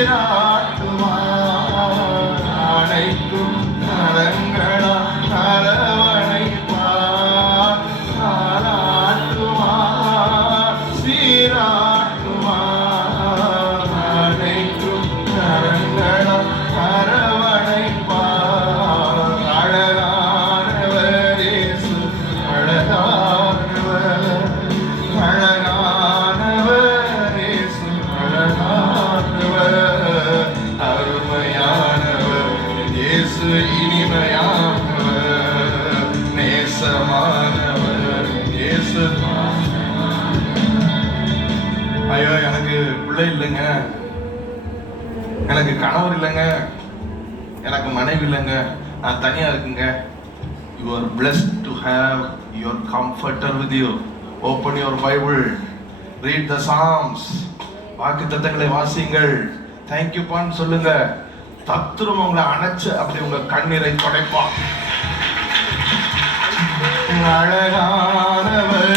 சீராட்டுவார் அனைக்கும் நலங்களா அரவணைப்பார் ஆராட்டுவார் சீராட்டுவார் அனைக்கும் நலங்களா அரவணைப்பார் அழகானவர் இயேசு அழகானவர் அழகானவர் இயேசு அழகானவர் அருமையானவர் இயேசு இனிமையானவர் நேசமானவர் இயேசு. ஐயோ எனக்கு பிள்ளை இல்லைங்க, எனக்கு கணவர் இல்லைங்க, எனக்கு மனைவி இல்லைங்க, நான் தனியா இருக்குங்க. You are blessed to have your comforter with you. Open your Bible, read the Psalms, வாக்குத்தத்தங்களை வாசியுங்கள், தேங்க்யூ பான்னு சொல்லுங்க. தத்துரும் உங்களை அணைச்சு அப்படி உங்க கண்ணீரை துடைப்பான். அழகானவர்